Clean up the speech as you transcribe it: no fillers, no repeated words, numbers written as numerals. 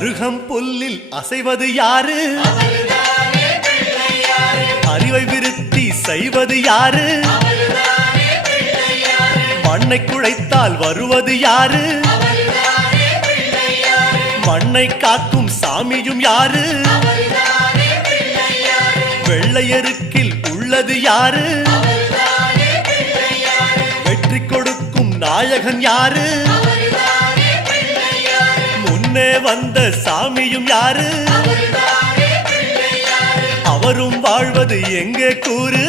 அருகம் புல்லில் அசைவது யாரு? அறிவை விருத்தி செய்வது யாரு? மண்ணை குழைத்தால் வருவது யாரு? மண்ணை காக்கும் சாமியும் யாரு? வெள்ளையருக்கில் உள்ளது யாரு? வெற்றி கொடுக்கும் நாயகன் யாரு? முன்னே வந்த சாமியும் யாரு? அவரும் வாழ்வது எங்கே கூறு?